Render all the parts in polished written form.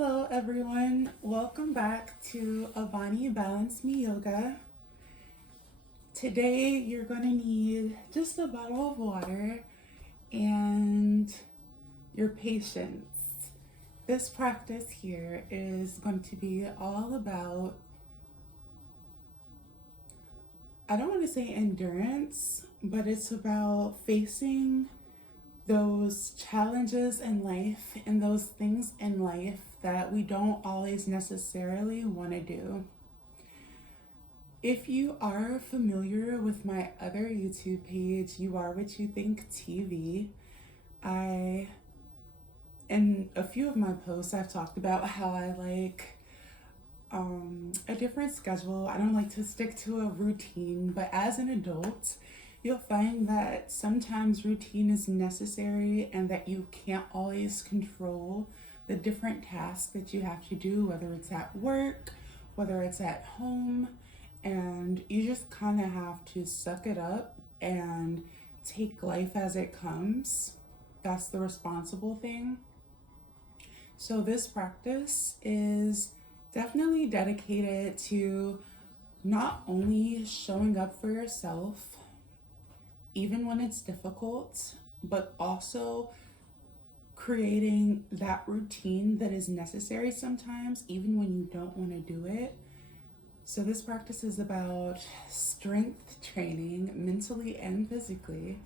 Hello, everyone. Welcome back to Avani Balance Me Yoga. Today, you're going to need just a bottle of water and your patience. This practice here is going to be all about, I don't want to say endurance, but it's about facing those challenges in life and those things in life that we don't always necessarily want to do. If you are familiar with my other YouTube page, You Are What You Think TV, in a few of my posts, I've talked about how I like a different schedule. I don't like to stick to a routine, but as an adult, you'll find that sometimes routine is necessary and that you can't always control the different tasks that you have to do, whether it's at work, whether it's at home, and you just kind of have to suck it up and take life as it comes. That's the responsible thing. So this practice is definitely dedicated to not only showing up for yourself, even when it's difficult, but also creating that routine that is necessary sometimes, even when you don't want to do it. So this practice is about strength training, mentally and physically.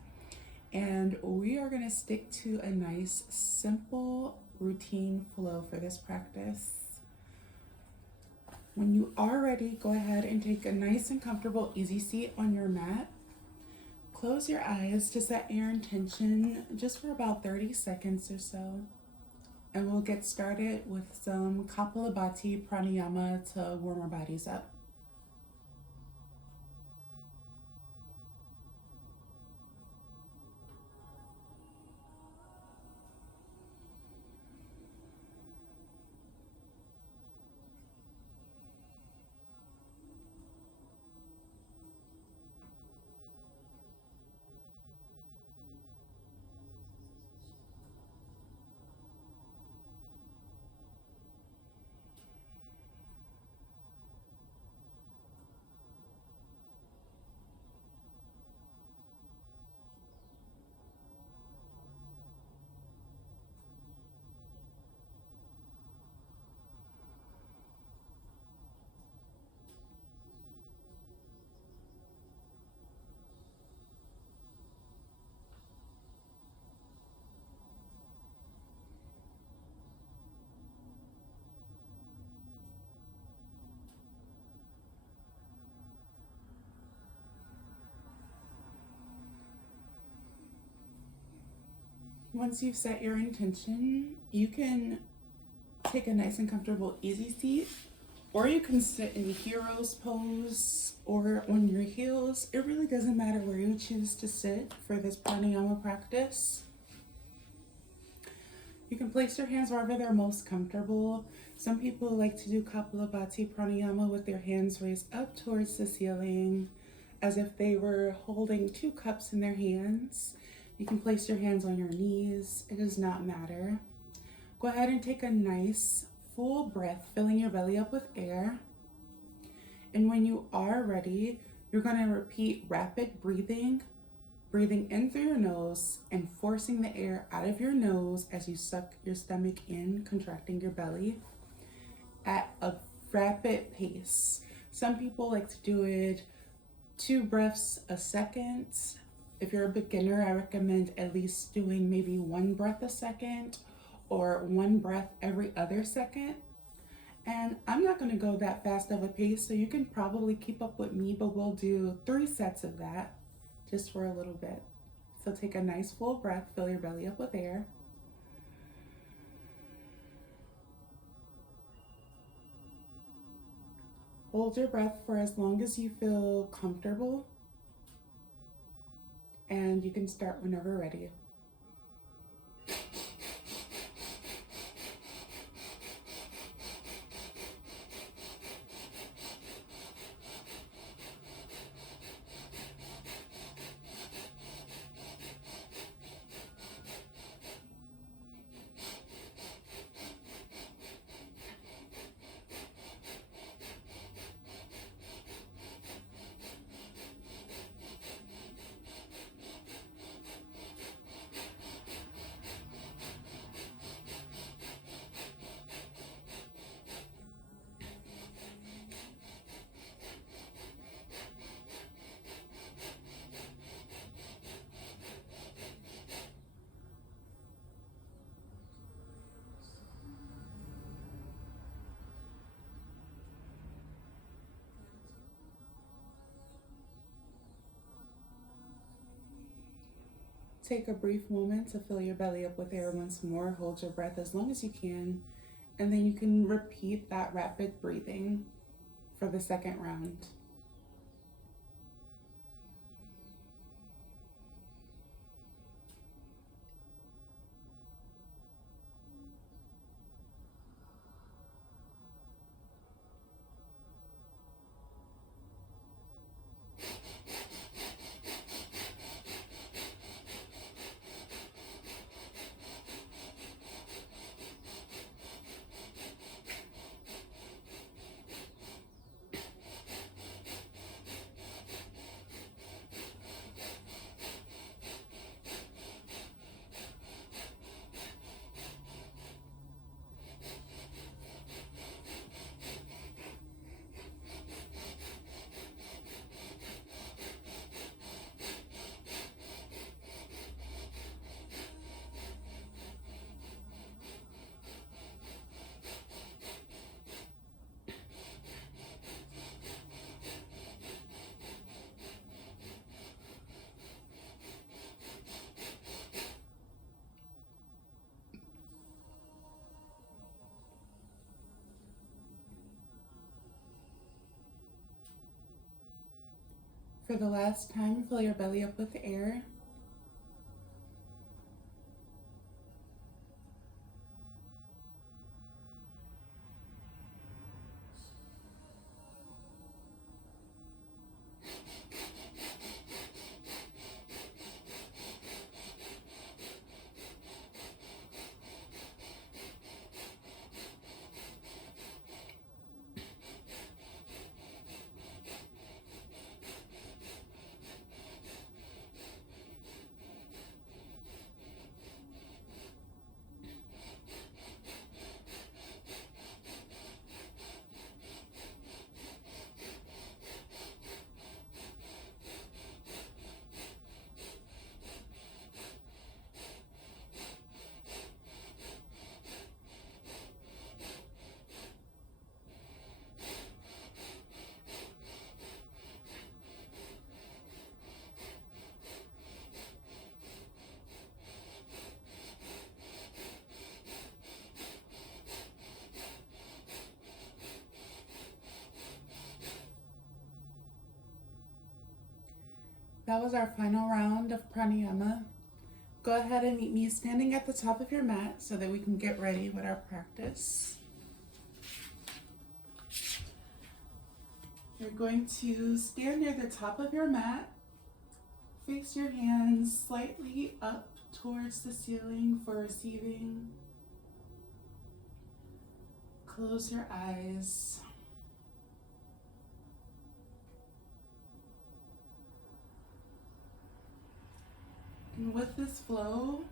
And we are going to stick to a nice, simple routine flow for this practice. When you are ready, go ahead and take a nice and comfortable easy seat on your mat. Close your eyes to set your intention just for about 30 seconds or so. And we'll get started with some Kapalabhati Pranayama to warm our bodies up. Once you've set your intention, you can take a nice and comfortable easy seat, or you can sit in hero's pose or on your heels. It really doesn't matter where you choose to sit for this pranayama practice. You can place your hands wherever they're most comfortable. Some people like to do Kapalabhati Pranayama with their hands raised up towards the ceiling as if they were holding 2 cups in their hands. You can place your hands on your knees. It does not matter. Go ahead and take a nice full breath, filling your belly up with air. And when you are ready, you're going to repeat rapid breathing in through your nose and forcing the air out of your nose as you suck your stomach in, contracting your belly at a rapid pace. Some people like to do it 2 breaths a second. If you're a beginner, I recommend at least doing maybe 1 breath a second or 1 breath every other second. And I'm not going to go that fast of a pace, so you can probably keep up with me, but we'll do 3 sets of that just for a little bit. So take a nice full breath, fill your belly up with air. Hold your breath for as long as you feel comfortable. And you can start whenever ready. take a brief moment to fill your belly up with air once more. Hold your breath as long as you can, and then you can repeat that rapid breathing for the second round. For the last time, fill your belly up with air. That was our final round of pranayama. Go ahead and meet me standing at the top of your mat so that we can get ready with our practice. You're going to stand near the top of your mat. Face your hands slightly up towards the ceiling for receiving. Close your eyes. And with this flow,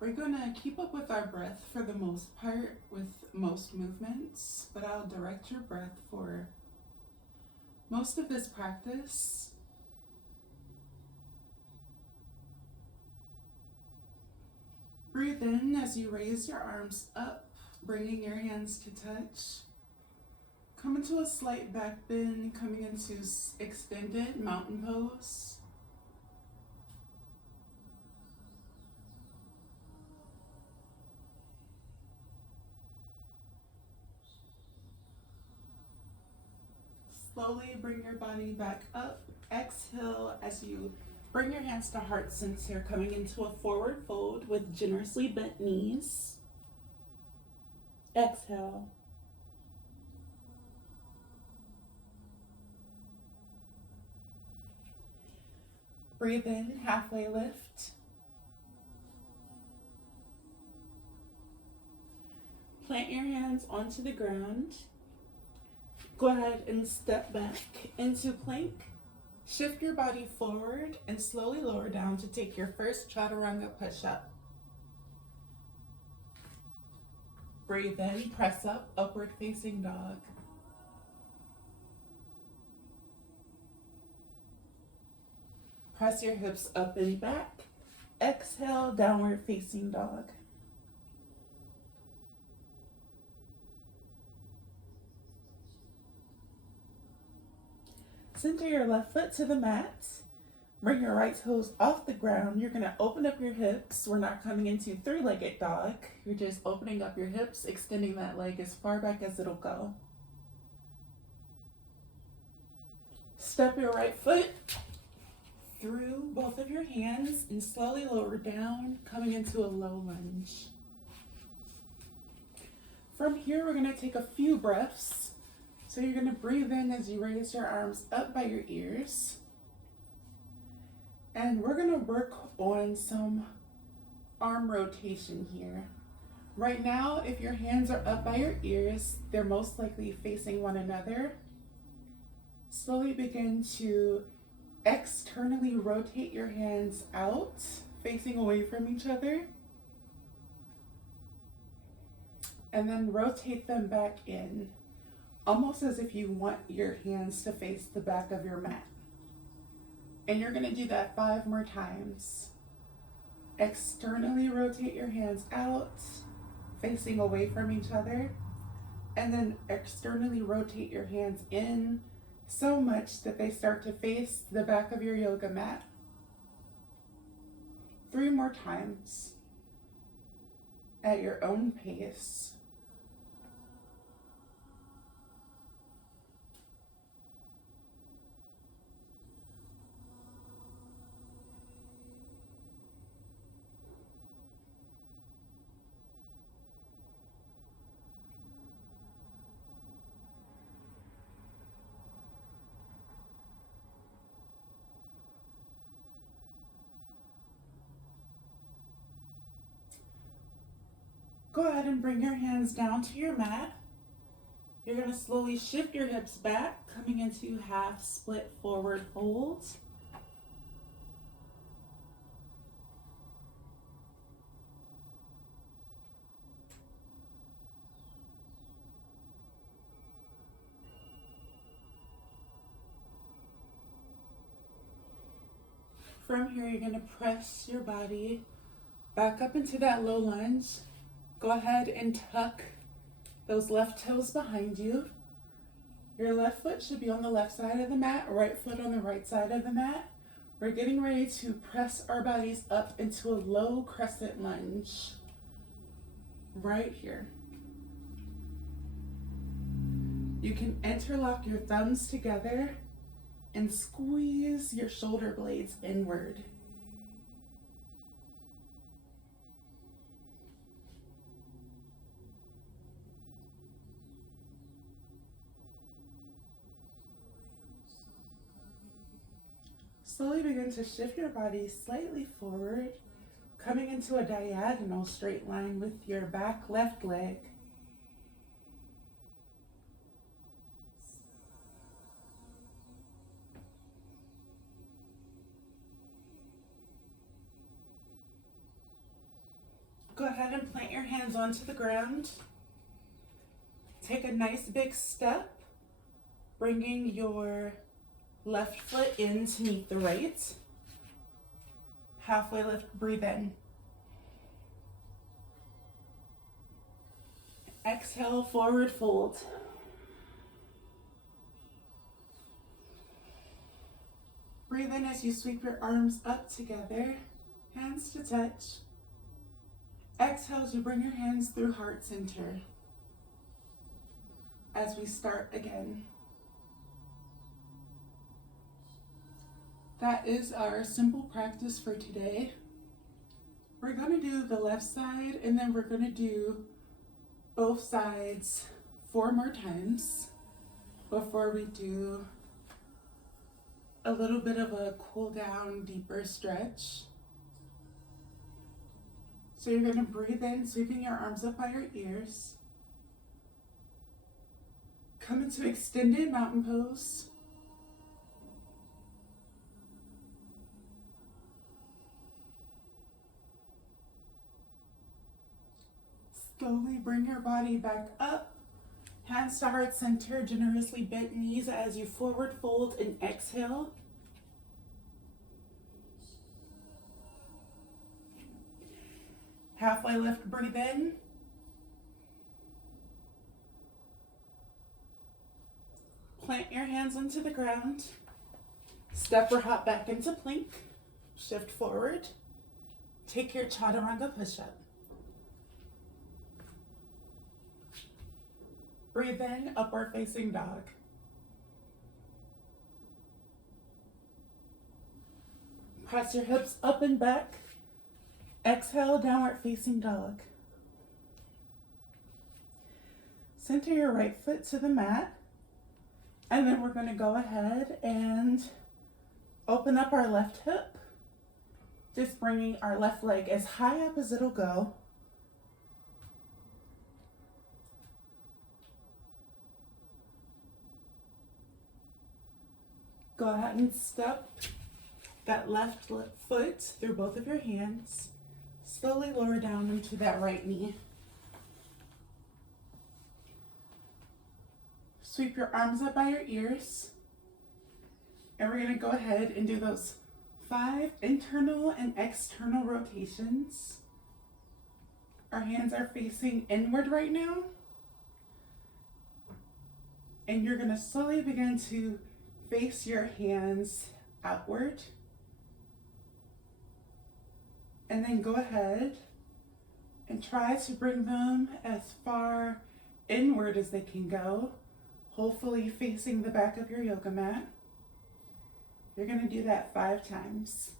we're gonna keep up with our breath for the most part with most movements, but I'll direct your breath for most of this practice. Breathe in as you raise your arms up, bringing your hands to touch. Come into a slight back bend, coming into extended mountain pose. Slowly bring your body back up. Exhale as you bring your hands to heart center, coming into a forward fold with generously bent knees. Exhale. Breathe in, halfway lift. Plant your hands onto the ground. Go ahead and step back into plank. Shift your body forward and slowly lower down to take your first chaturanga push-up. Breathe in, press up, upward facing dog. Press your hips up and back. Exhale, downward facing dog. Center your left foot to the mat. Bring your right toes off the ground. You're gonna open up your hips. We're not coming into three-legged dog. You're just opening up your hips, extending that leg as far back as it'll go. Step your right foot through both of your hands and slowly lower down, coming into a low lunge. From here, we're gonna take a few breaths. So you're gonna breathe in as you raise your arms up by your ears. And we're gonna work on some arm rotation here. Right now, if your hands are up by your ears, they're most likely facing one another. Slowly begin to externally rotate your hands out, facing away from each other. And then rotate them back in, almost as if you want your hands to face the back of your mat. And you're gonna do that 5 more times. Externally rotate your hands out, facing away from each other, and then externally rotate your hands in so much that they start to face the back of your yoga mat. 3 more times at your own pace. Go ahead and bring your hands down to your mat. You're going to slowly shift your hips back, coming into half split forward fold. From here, you're going to press your body back up into that low lunge. Go ahead and tuck those left toes behind you. Your left foot should be on the left side of the mat, right foot on the right side of the mat. We're getting ready to press our bodies up into a low crescent lunge right here. You can interlock your thumbs together and squeeze your shoulder blades inward. Slowly begin to shift your body slightly forward, coming into a diagonal straight line with your back left leg. Go ahead and plant your hands onto the ground. Take a nice big step, bringing your left foot in to meet the right. Halfway lift, breathe in. Exhale, forward fold. Breathe in as you sweep your arms up together, hands to touch. Exhale as you bring your hands through heart center. As we start again. That is our simple practice for today. We're going to do the left side and then we're going to do both sides 4 more times before we do a little bit of a cool down, deeper stretch. So you're going to breathe in, sweeping your arms up by your ears. Come into extended mountain pose. Slowly bring your body back up. Hands to heart center, generously bent knees as you forward fold and exhale. Halfway lift, breathe in. Plant your hands onto the ground. Step or hop back into plank. Shift forward. Take your chaturanga push-up. Breathe in, upward facing dog. Press your hips up and back. Exhale, downward facing dog. Center your right foot to the mat. And then we're going to go ahead and open up our left hip. Just bringing our left leg as high up as it'll go. Go ahead and step that left foot through both of your hands. Slowly lower down into that right knee. Sweep your arms up by your ears. And we're going to go ahead and do those 5 internal and external rotations. Our hands are facing inward right now. And you're going to slowly begin to face your hands outward. And then go ahead and try to bring them as far inward as they can go, hopefully facing the back of your yoga mat. You're going to do that 5 times.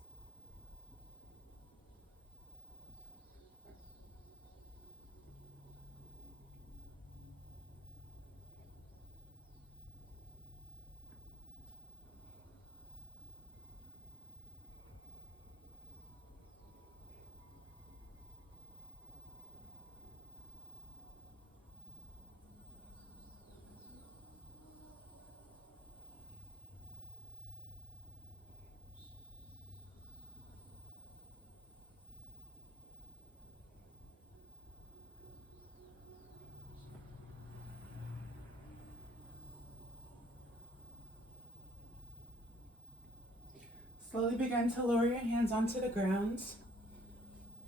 Slowly begin to lower your hands onto the ground.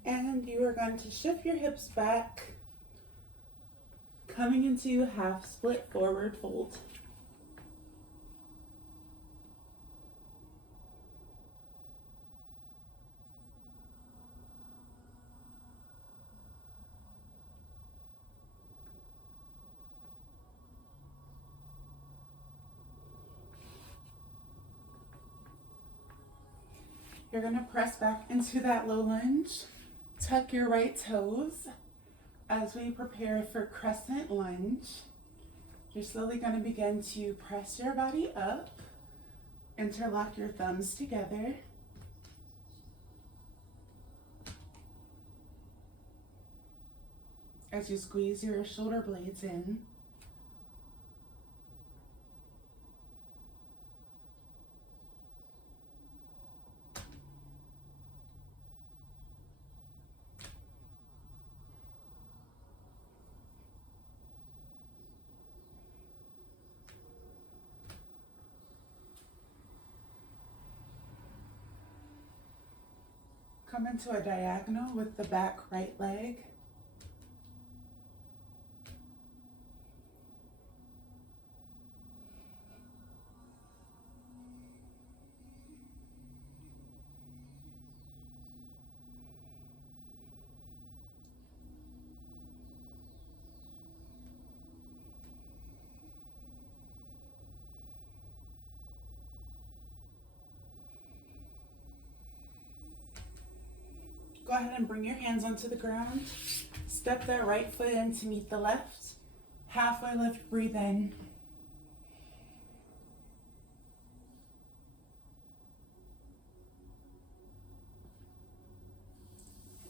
And you are going to shift your hips back, coming into half split forward fold. You're going to press back into that low lunge. Tuck your right toes as we prepare for crescent lunge. You're slowly going to begin to press your body up. Interlock your thumbs together. As you squeeze your shoulder blades in. Come into a diagonal with the back right leg. Go ahead and bring your hands onto the ground. Step that right foot in to meet the left. Halfway lift, breathe in.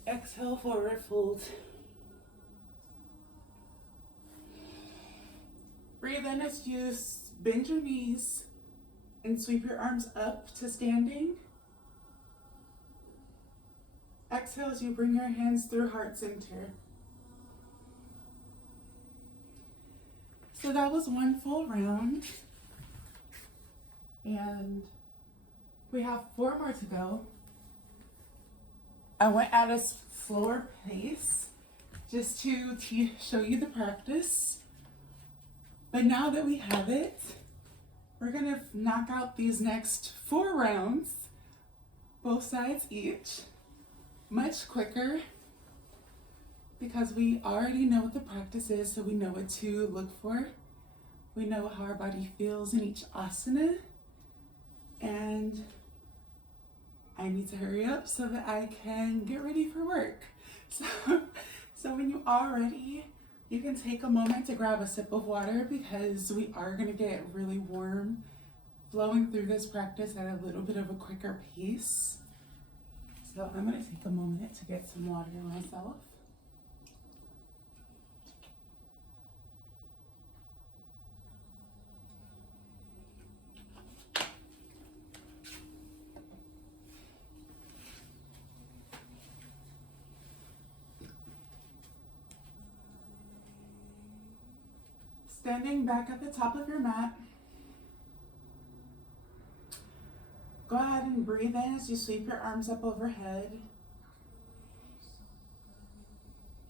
Exhale, forward fold. Breathe in as you bend your knees and sweep your arms up to standing. Exhale as you bring your hands through heart center. So that was one full round. And we have 4 more to go. I went at a slower pace just to show you the practice. But now that we have it, We're gonna knock out these next 4 rounds, both sides each, much quicker because we already know what the practice is, so we know what to look for. We know how our body feels in each asana, and I need to hurry up so that I can get ready for work. So when you are ready, you can take a moment to grab a sip of water because we are gonna get really warm flowing through this practice at a little bit of a quicker pace. So I'm gonna take a moment to get some water myself. Standing back at the top of your mat, go ahead and breathe in as you sweep your arms up overhead.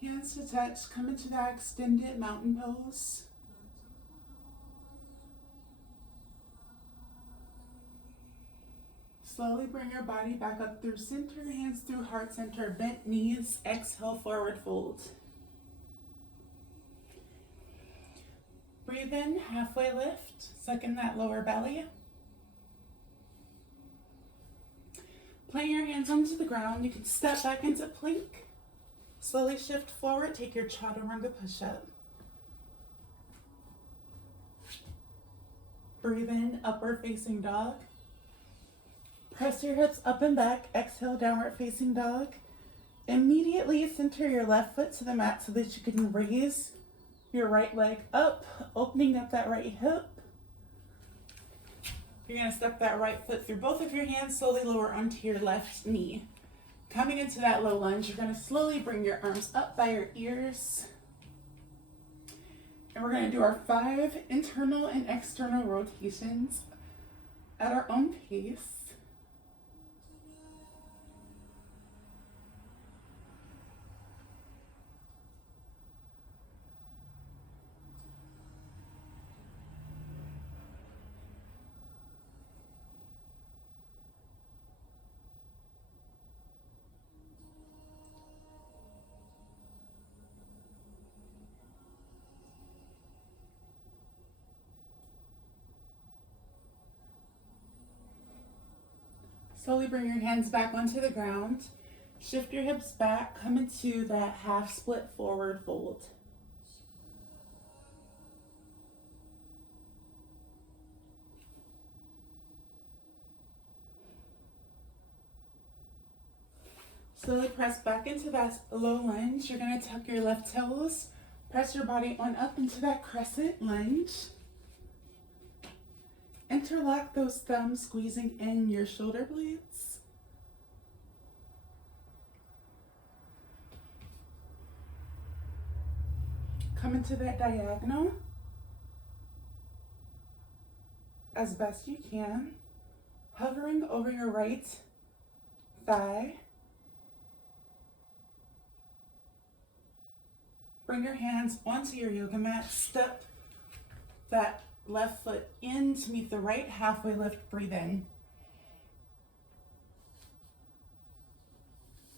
Hands to touch, come into that extended mountain pose. Slowly bring your body back up through center, hands through heart center, bent knees, exhale, forward fold. Breathe in, halfway lift, suck in that lower belly. Plant your hands onto the ground. You can step back into plank. Slowly shift forward, take your chaturanga push-up. Breathe in, upward facing dog. Press your hips up and back, exhale, downward facing dog. Immediately center your left foot to the mat so that you can raise your right leg up, opening up that right hip. You're gonna step that right foot through both of your hands, slowly lower onto your left knee. Coming into that low lunge, you're gonna slowly bring your arms up by your ears. And we're gonna do our 5 internal and external rotations at our own pace. Slowly bring your hands back onto the ground. Shift your hips back, come into that half split forward fold. Slowly press back into that low lunge. You're gonna tuck your left toes, press your body on up into that crescent lunge. Interlock those thumbs, squeezing in your shoulder blades. Come into that diagonal as best you can, hovering over your right thigh. Bring your hands onto your yoga mat, step that left foot in to meet the right, halfway lift, breathe in.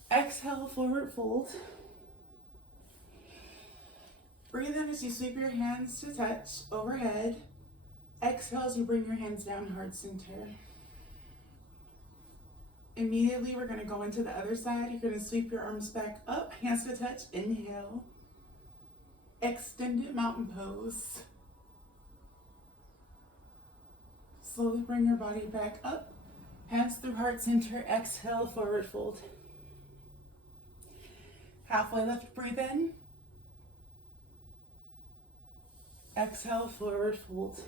Exhale, forward fold. Breathe in as you sweep your hands to touch overhead. Exhale as you bring your hands down, heart center. Immediately, we're gonna go into the other side. You're gonna sweep your arms back up, hands to touch, inhale. Extended mountain pose. Slowly bring your body back up, hands through heart center, exhale, forward fold. Halfway lift, breathe in. Exhale, forward fold.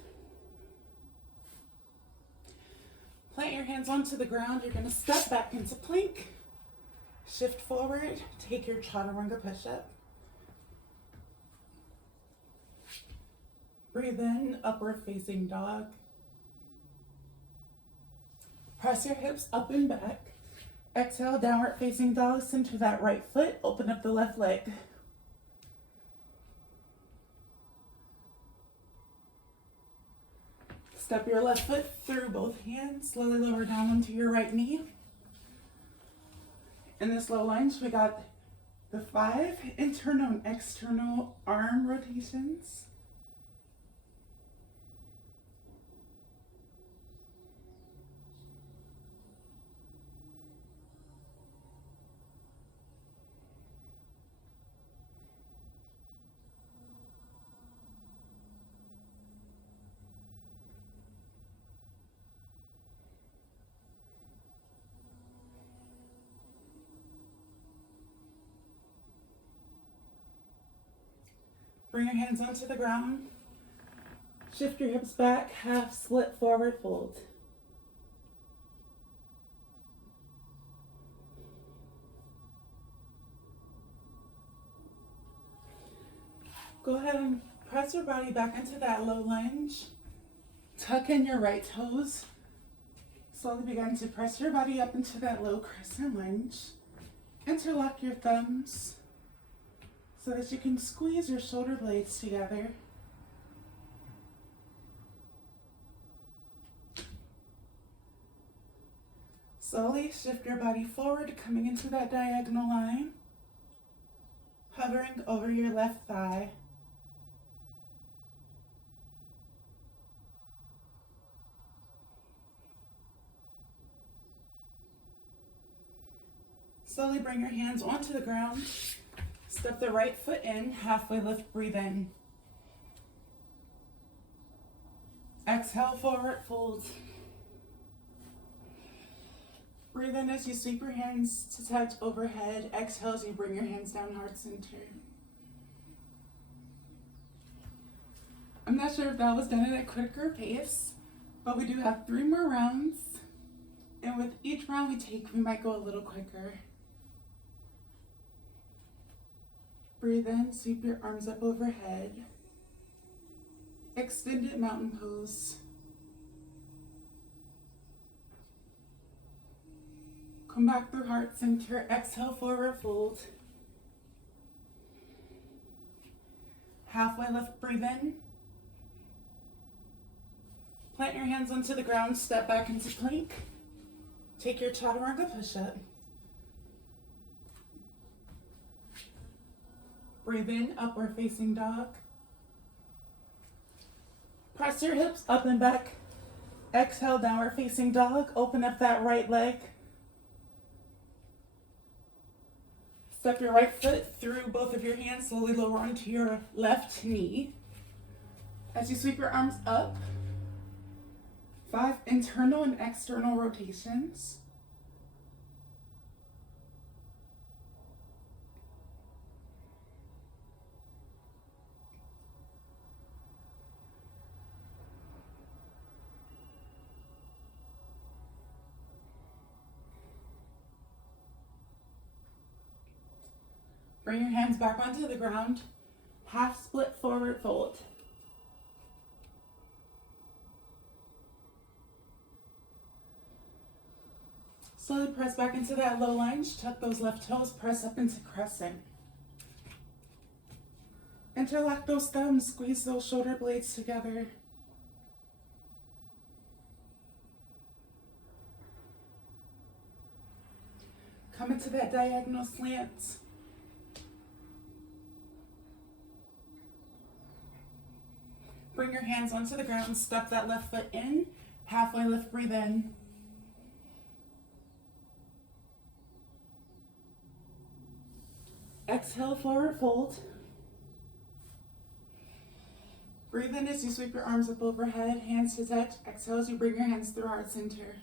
Plant your hands onto the ground. You're gonna step back into plank. Shift forward, take your chaturanga push-up. Breathe in, upward facing dog. Press your hips up and back. Exhale, downward facing dog. Center that right foot. Open up the left leg. Step your left foot through both hands, slowly lower down onto your right knee. In this low lunge, we got the 5 internal and external arm rotations. Bring your hands onto the ground. Shift your hips back, half split forward fold. Go ahead and press your body back into that low lunge. Tuck in your right toes. Slowly begin to press your body up into that low crescent lunge. Interlock your thumbs so that you can squeeze your shoulder blades together. Slowly shift your body forward, coming into that diagonal line, hovering over your left thigh. Slowly bring your hands onto the ground. Step the right foot in, halfway lift, breathe in. Exhale, forward fold. Breathe in as you sweep your hands to touch overhead. Exhale as you bring your hands down, heart center. I'm not sure if that was done at a quicker pace, but we do have 3 more rounds. And with each round we might go a little quicker. Breathe in, sweep your arms up overhead. Extended mountain pose. Come back through heart center. Exhale, forward fold. Halfway lift, breathe in. Plant your hands onto the ground, step back into plank. Take your chaturanga push-up. Breathe in, upward facing dog. Press your hips up and back. Exhale, downward facing dog. Open up that right leg. Step your right foot through both of your hands, slowly lower onto your left knee. As you sweep your arms up, 5 internal and external rotations. Bring your hands back onto the ground. Half split forward fold. Slowly press back into that low lunge. Tuck those left toes, press up into crescent. Interlock those thumbs, squeeze those shoulder blades together. Come into that diagonal slant. Bring your hands onto the ground, step that left foot in, halfway lift, breathe in. Exhale, forward fold. Breathe in as you sweep your arms up overhead, hands to touch. Exhale as you bring your hands through heart center.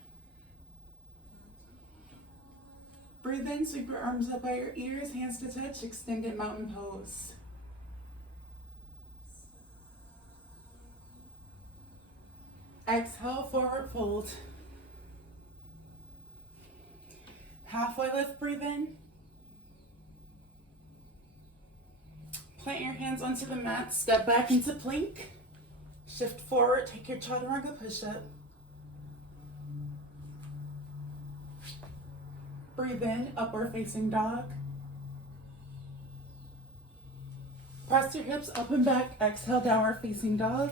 Breathe in, sweep your arms up by your ears, hands to touch, extended mountain pose. Exhale, forward fold. Halfway lift, breathe in. Plant your hands onto the mat, step back into plank. Shift forward, take your chaturanga push-up. Breathe in, upward facing dog. Press your hips up and back, exhale, downward facing dog.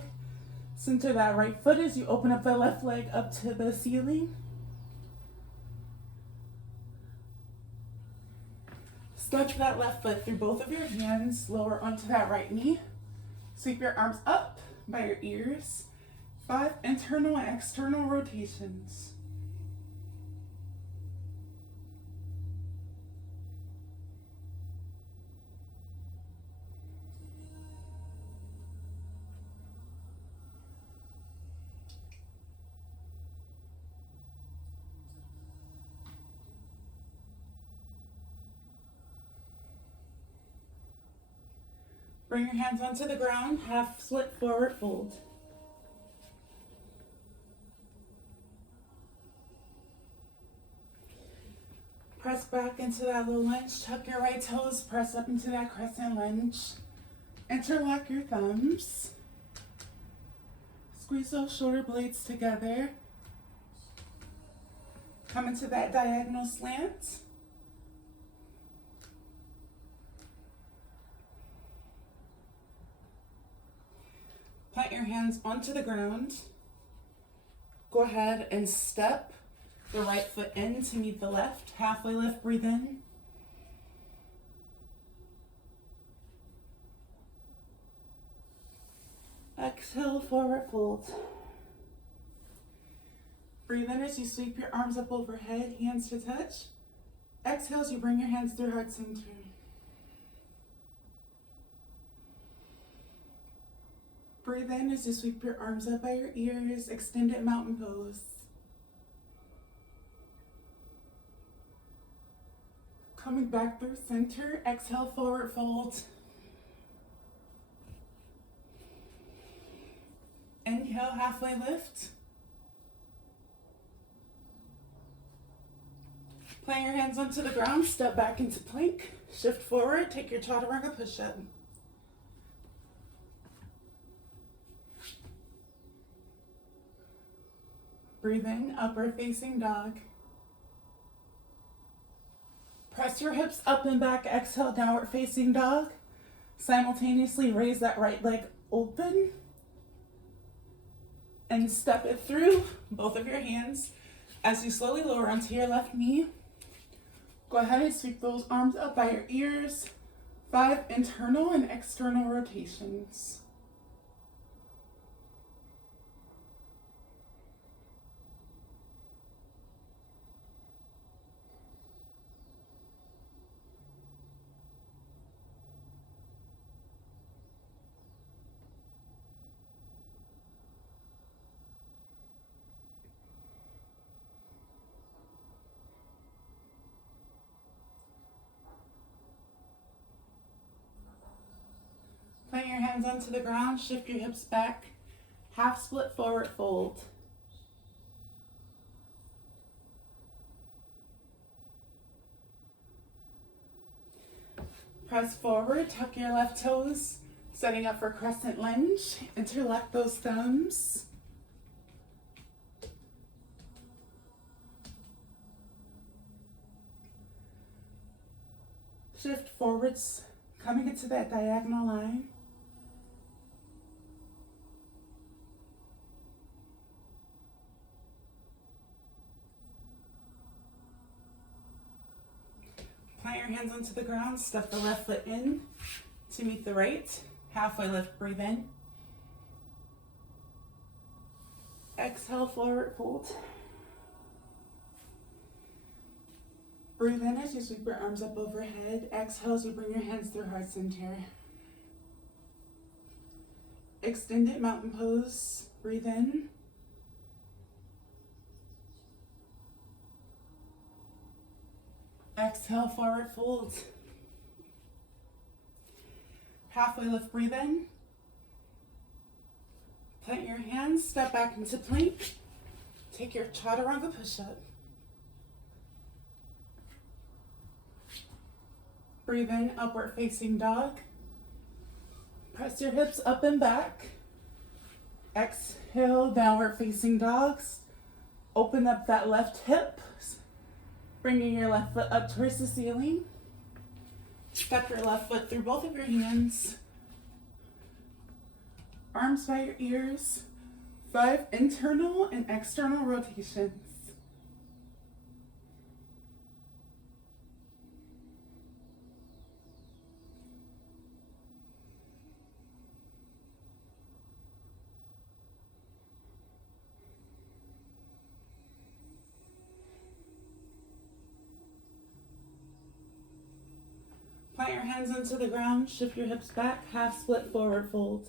Center that right foot as you open up the left leg up to the ceiling. Step that left foot through both of your hands, lower onto that right knee. Sweep your arms up by your ears. 5 internal and external rotations. Bring your hands onto the ground, half split forward fold. Press back into that low lunge, tuck your right toes, press up into that crescent lunge. Interlock your thumbs. Squeeze those shoulder blades together. Come into that diagonal slant. Plant your hands onto the ground. Go ahead and step the right foot in to meet the left. Halfway lift, breathe in. Exhale, forward fold. Breathe in as you sweep your arms up overhead, hands to touch. Exhale as you bring your hands through heart center. Breathe in as you sweep your arms up by your ears, extended mountain pose. Coming back through center, exhale, forward fold. Inhale, halfway lift. Plant your hands onto the ground, step back into plank, shift forward, take your chaturanga push-up. Breathe in, upward facing dog. Press your hips up and back, exhale, downward facing dog. Simultaneously raise that right leg open and step it through both of your hands. As you slowly lower onto your left knee, go ahead and sweep those arms up by your ears. 5 internal and external rotations. Plant your hands onto the ground, shift your hips back, half split forward fold. Press forward, tuck your left toes, setting up for crescent lunge. Interlock those thumbs. Shift forwards, coming into that diagonal line. Plant your hands onto the ground, step the left foot in to meet the right. Halfway lift, breathe in. Exhale, forward fold. Breathe in as you sweep your arms up overhead. Exhale as you bring your hands through heart center. Extended mountain pose. Breathe in. Exhale, forward fold. Halfway lift, breathe in. Plant your hands, step back into plank. Take your chaturanga push-up. Breathe in, upward facing dog. Press your hips up and back. Exhale, downward facing dogs. Open up that left hip. Bringing your left foot up towards the ceiling. Step your left foot through both of your hands. Arms by your ears. 5 internal and external rotations. Plant your hands into the ground, shift your hips back, half split forward fold.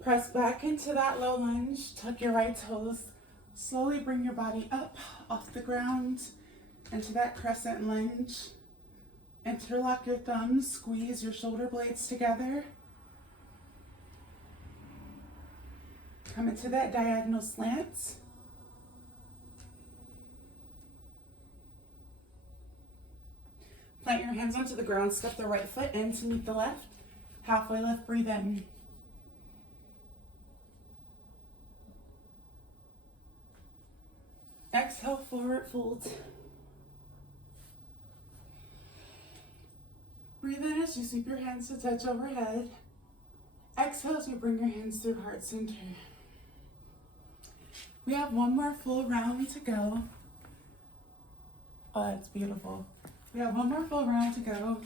Press back into that low lunge, tuck your right toes, slowly bring your body up off the ground into that crescent lunge. Interlock your thumbs, squeeze your shoulder blades together. Come into that diagonal slant. Plant your hands onto the ground, step the right foot in to meet the left. Halfway lift, breathe in. Exhale, forward fold. Breathe in as you sweep your hands to touch overhead. Exhale as you bring your hands through heart center. We have one more full round to go. Oh, that's beautiful. We have one more full round to go.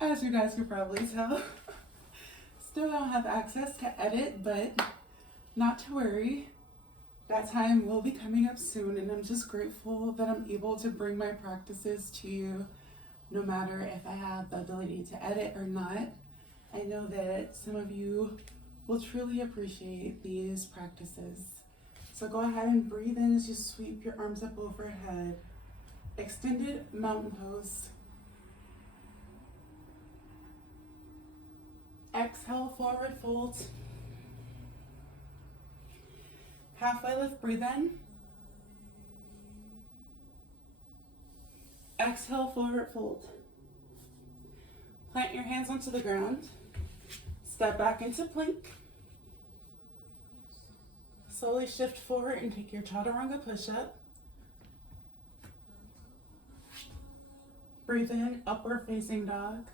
As you guys can probably tell, still don't have access to edit, but not to worry. That time will be coming up soon, and I'm just grateful that I'm able to bring my practices to you, no matter if I have the ability to edit or not. I know that some of you will truly appreciate these practices. So go ahead and breathe in as you sweep your arms up overhead. Extended mountain pose. Exhale, forward fold. Halfway lift, breathe in. Exhale, forward fold. Plant your hands onto the ground. Step back into plank. Slowly shift forward and take your chaturanga push-up. Breathe in, upward facing dog.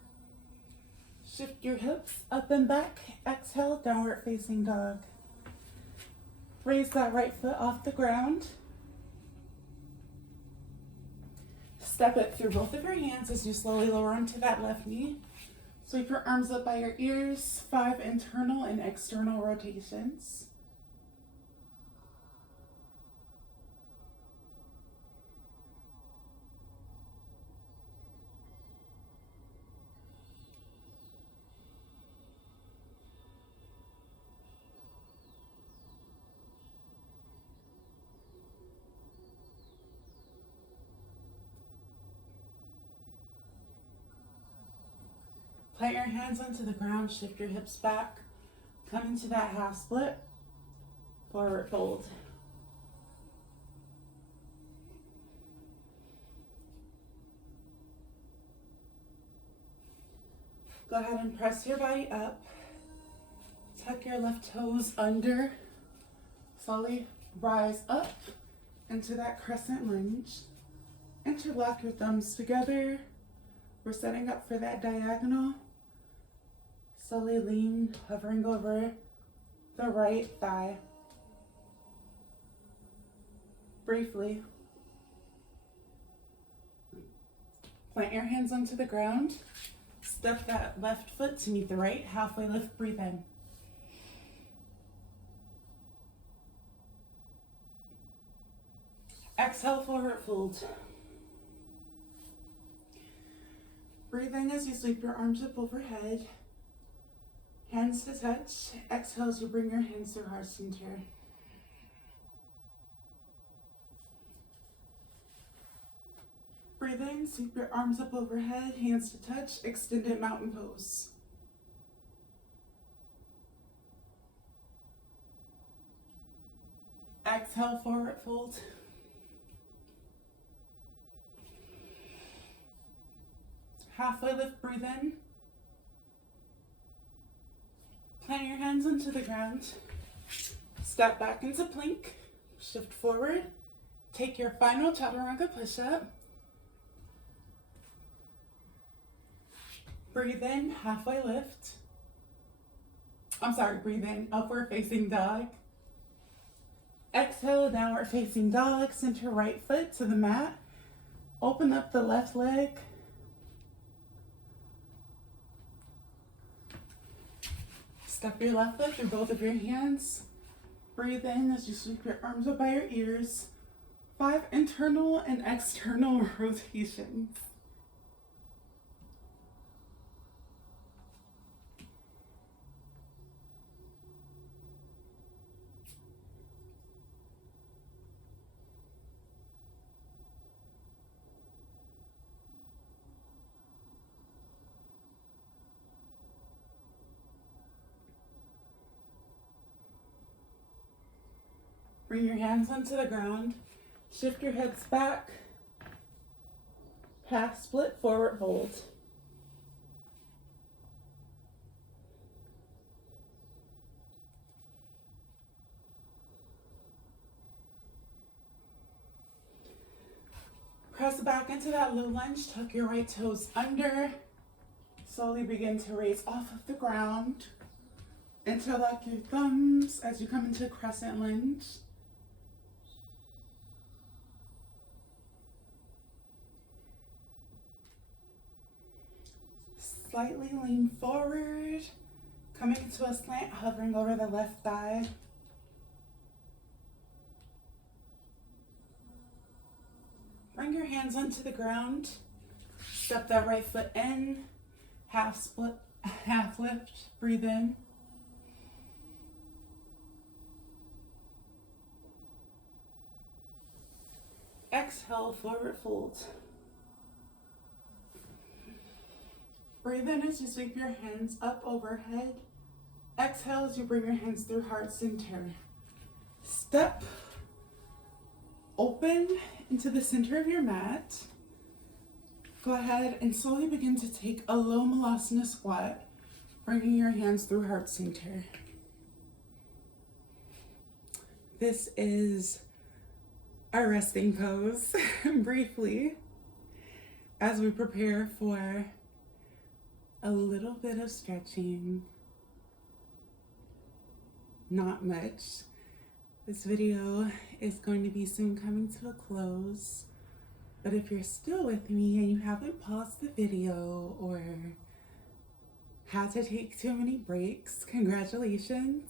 Shift your hips up and back. Exhale, downward facing dog. Raise that right foot off the ground. Step it through both of your hands as you slowly lower onto that left knee. Sweep your arms up by your ears. 5 internal and external rotations. Plant your hands onto the ground, shift your hips back, come into that half split, forward fold. Go ahead and press your body up, tuck your left toes under, slowly rise up into that crescent lunge, interlock your thumbs together. We're setting up for that diagonal. Slowly lean, hovering over the right thigh. Briefly. Plant your hands onto the ground. Step that left foot to meet the right. Halfway lift, breathe in. Exhale, forward fold. Breathe in as you sweep your arms up overhead. Hands to touch. Exhale as you bring your hands through heart center. Breathe in, sweep your arms up overhead, hands to touch, extended mountain pose. Exhale, forward fold. Halfway lift, breathe in. Plant your hands onto the ground. Step back into plank. Shift forward. Take your final chaturanga push-up. Breathe in, halfway lift. Breathe in, upward facing dog. Exhale, downward facing dog. Center right foot to the mat. Open up the left leg. Step your left foot through both of your hands. Breathe in as you sweep your arms up by your ears. 5 internal and external rotations. Bring your hands onto the ground. Shift your hips back. Half split forward fold. Press back into that low lunge. Tuck your right toes under. Slowly begin to raise off of the ground. Interlock your thumbs as you come into crescent lunge. Slightly lean forward, coming to a slant, hovering over the left thigh. Bring your hands onto the ground. Step that right foot in, half split, half lift, breathe in. Exhale, forward fold. Breathe in as you sweep your hands up overhead. Exhale as you bring your hands through heart center. Step open into the center of your mat. Go ahead and slowly begin to take a low Malasana squat, bringing your hands through heart center. This is our resting pose, briefly, as we prepare for a little bit of stretching. Not much. This video is going to be soon coming to a close, but if you're still with me and you haven't paused the video or had to take too many breaks, congratulations.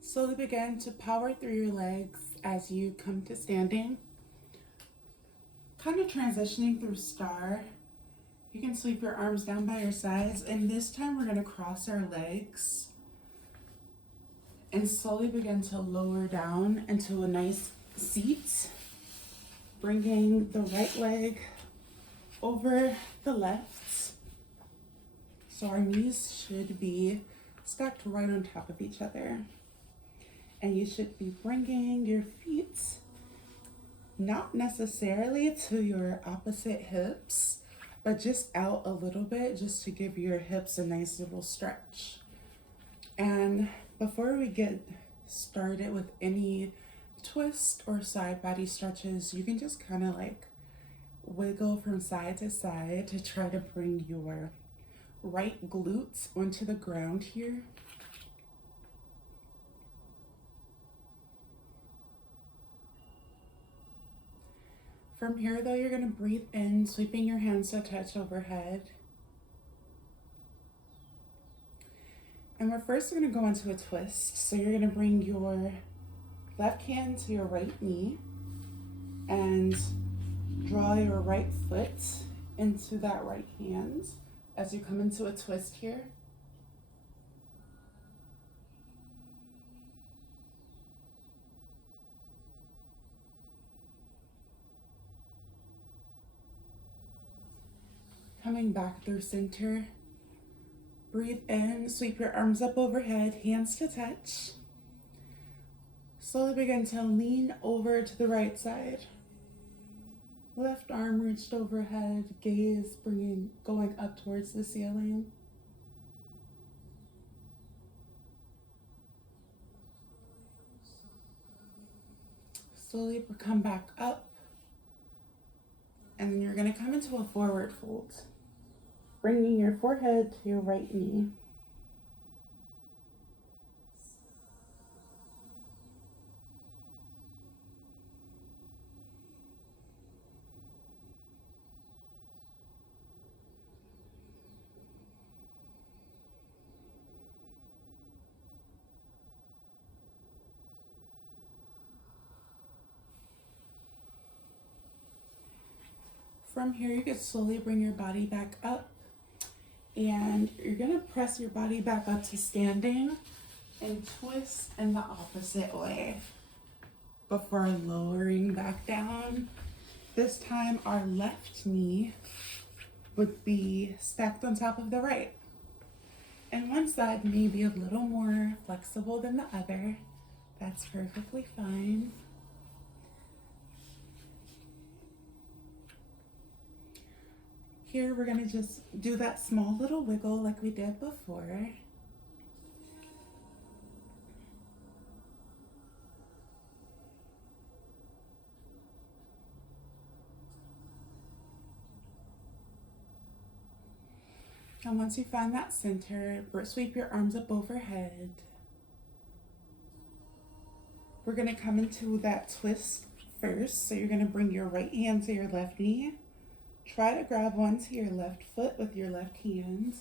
Slowly begin to power through your legs as you come to standing. Kind of transitioning through star. You can sweep your arms down by your sides, and this time we're going to cross our legs and slowly begin to lower down into a nice seat, bringing the right leg over the left. So our knees should be stacked right on top of each other. And you should be bringing your feet not necessarily to your opposite hips, but just out a little bit, just to give your hips a nice little stretch. And before we get started with any twist or side body stretches, you can just kind of like wiggle from side to side to try to bring your right glutes onto the ground here. From here, though, you're going to breathe in, sweeping your hands to touch overhead. And we're first going to go into a twist. So you're going to bring your left hand to your right knee and draw your right foot into that right hand as you come into a twist here. coming back through center. Breathe in, sweep your arms up overhead, hands to touch. Slowly begin to lean over to the right side. Left arm reached overhead, gaze going up towards the ceiling. Slowly come back up, and then you're going to come into a forward fold, bringing your forehead to your right knee. From here, you can slowly bring your body back up, and you're gonna press your body back up to standing and twist in the opposite way before lowering back down. This time, our left knee would be stacked on top of the right. And one side may be a little more flexible than the other. That's perfectly fine. Here, we're gonna just do that small little wiggle like we did before. And once you find that center, sweep your arms up overhead. We're gonna come into that twist first. So you're gonna bring your right hand to your left knee. Try to grab onto your left foot with your left hand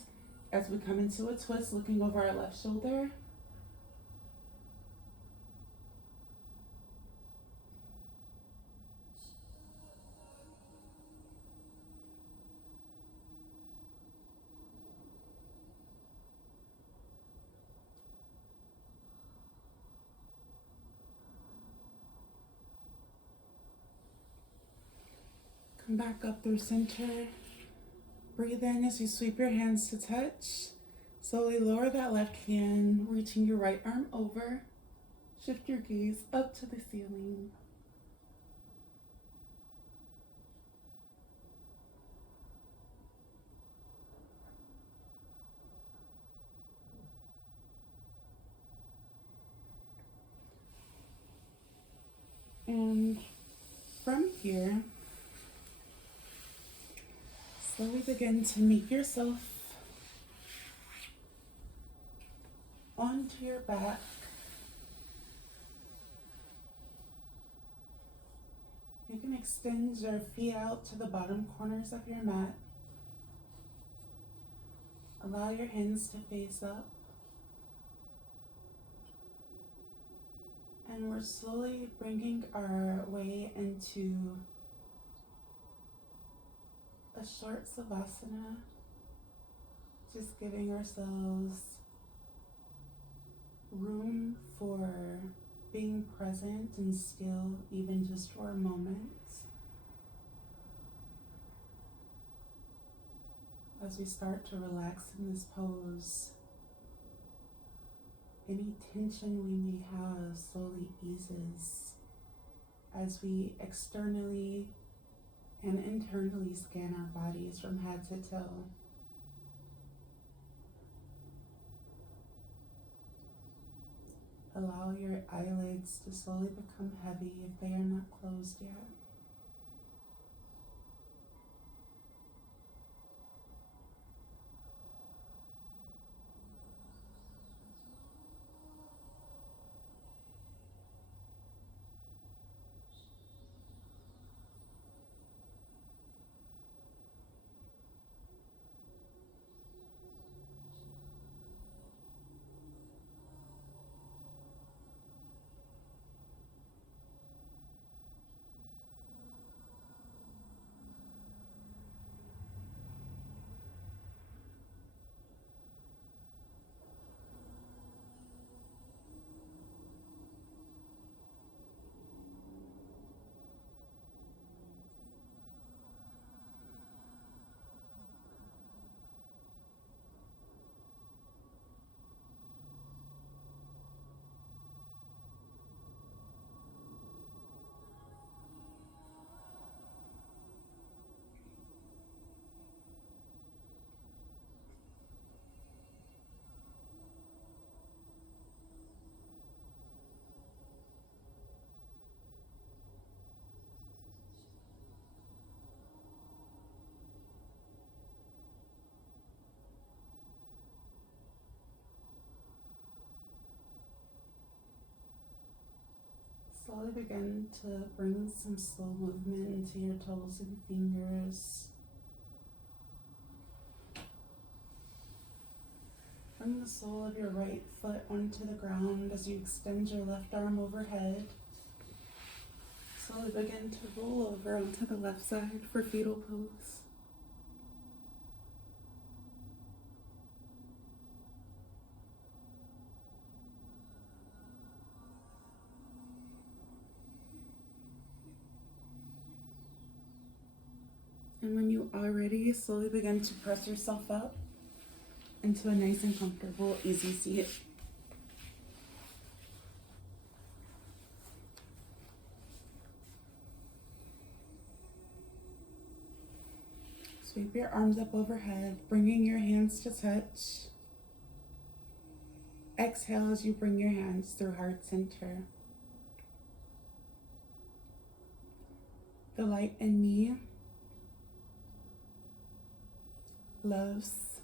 as we come into a twist, looking over our left shoulder. Come back up through center. Breathe in as you sweep your hands to touch. Slowly lower that left hand, reaching your right arm over. Shift your gaze up to the ceiling. And from here, slowly begin to meet yourself onto your back. You can extend your feet out to the bottom corners of your mat. Allow your hands to face up. And we're slowly bringing our way into a short savasana, just giving ourselves room for being present and still, even just for a moment. As we start to relax in this pose, any tension we may have slowly eases as we externally and internally scan our bodies from head to toe. Allow your eyelids to slowly become heavy if they are not closed yet. slowly begin to bring some slow movement into your toes and fingers. Bring the sole of your right foot onto the ground as you extend your left arm overhead. Slowly begin to roll over onto the left side for fetal pose. And when you are ready, slowly begin to press yourself up into a nice and comfortable, easy seat. Sweep your arms up overhead, bringing your hands to touch. Exhale as you bring your hands through heart center. The light in me loves,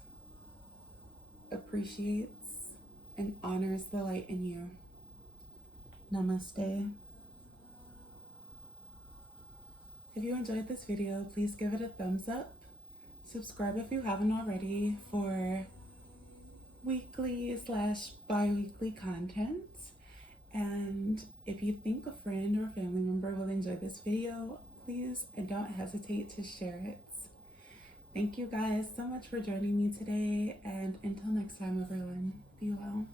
appreciates, and honors the light in you. Namaste. If you enjoyed this video, please give it a thumbs up. Subscribe if you haven't already for weekly/bi-weekly content. And if you think a friend or family member will enjoy this video, please don't hesitate to share it. Thank you guys so much for joining me today, and until next time, everyone, be well.